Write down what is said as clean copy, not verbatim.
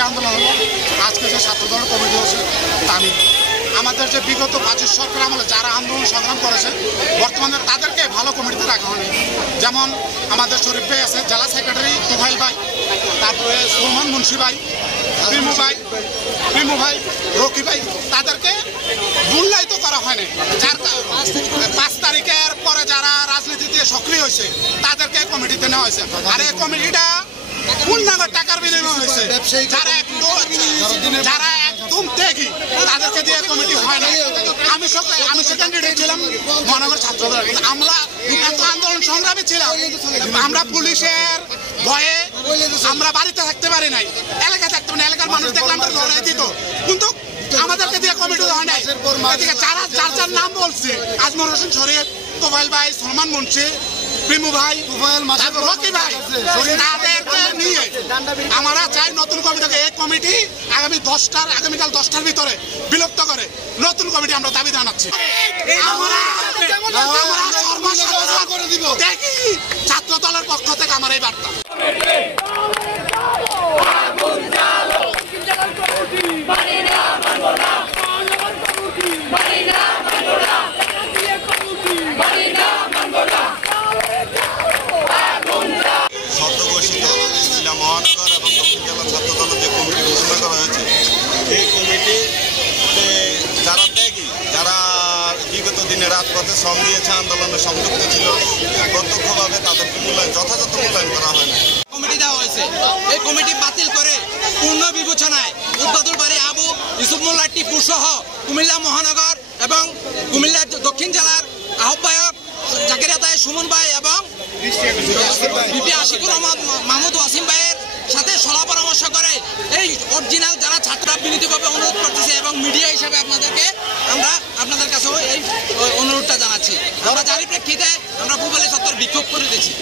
একটাই আন্দোলন হলো আজকে যে ছাত্রদল কমিটি হচ্ছে আমি আমাদের যে বিগত 25 সরকার আমলে যারা আন্দোলন সংগ্রাম করেছে বর্তমানে তাদেরকে ভালো কমিটিতে রাখা হয়নি। যেমন আমাদের শরীফ ভাই আছে, জেলা সেক্রেটারি তুফাইল ভাই, তারপরে সুমন মুন্সি ভাই, প্রিমু ভাই, রকি ভাই, তাদেরকে মূল্যায়িত করা হয়নি। যার 5 তারিখের পরে যারা রাজনীতিতে সক্রিয় হয়েছে তাদেরকে কমিটিতে নেওয়া হয়েছে। আর এই কমিটিটা পূর্ণাঙ্গ টাকার বিনিময় হয়েছে। যারা একদম ত্যাগী তাদেরকে দিয়ে কমিটি হয় না। আমি ক্যান্ডিডেট ছিলাম মহানগর ছাত্রদল। আমরা এত আন্দোলন সংগ্রামী ছিলাম, আমরা পুলিশের ভয়ে আমরা বাড়িতে থাকতে পারি নাই, এলাকায় থাকতে পারি। এলাকার মানুষ দেখলে আমরা লড়াই দিত, কিন্তু আমাদেরকে দিয়ে কমিটি হয় নাই। এদিকে যার নাম বলছি, আজমল হোসেন শরীফ, তোফাইল ভাই, সলমান মুন্সি, প্রিমু ভাই, রকি ভাই, তাদেরকে নিয়ে আমরা চাই নতুন কমিটিকে। এই কমিটি আগামীকাল 10টার ভিতরে বিলুপ্ত করে নতুন কমিটি আমরা দাবি জানাচ্ছি। দেখি ছাত্র দলের পক্ষ থেকে আমার এই বার্তা। মহানগর এবং দক্ষিণ জেলা ছাত্র দলের যে কমিটি ঘোষণা করা হয়েছে, এই কমিটিতে যারা ত্যাগী, যারা বিগত দিনে রাজপথে শ্রম দিয়েছে, আন্দোলনে সংযুক্ত ছিল, প্রত্যক্ষভাবে তাদেরকে যথাযথ মূল্যায়ন করা হয় না। কমিটি দেওয়া হয়েছে, এই কমিটি বাতিল করে পূর্ণ বিবেচনায় উদ্বাদুল বাড়ি আবু ইউসুফ মোল্লা টিপু সহ কুমিল্লা মহানগর এবং কুমিল্লা দক্ষিণ জেলার আহ্বায়ক জাকির আতায় সুমন ভাই এবং বিপি আশিকুর রহমান মাহমুদ ওয়াসিম ভাইয়ের সাথে সলা পরামর্শ করে এই অরিজিনাল যারা ছাত্ররা বিনীতভাবে অনুরোধ করতেছে এবং মিডিয়া হিসেবে আপনাদের কাছেও এই অনুরোধটা জানাচ্ছি। আমরা জারি প্রেক্ষিতে আমরা ভূপালী ছাত্র বিক্ষোভ করে দিয়েছি।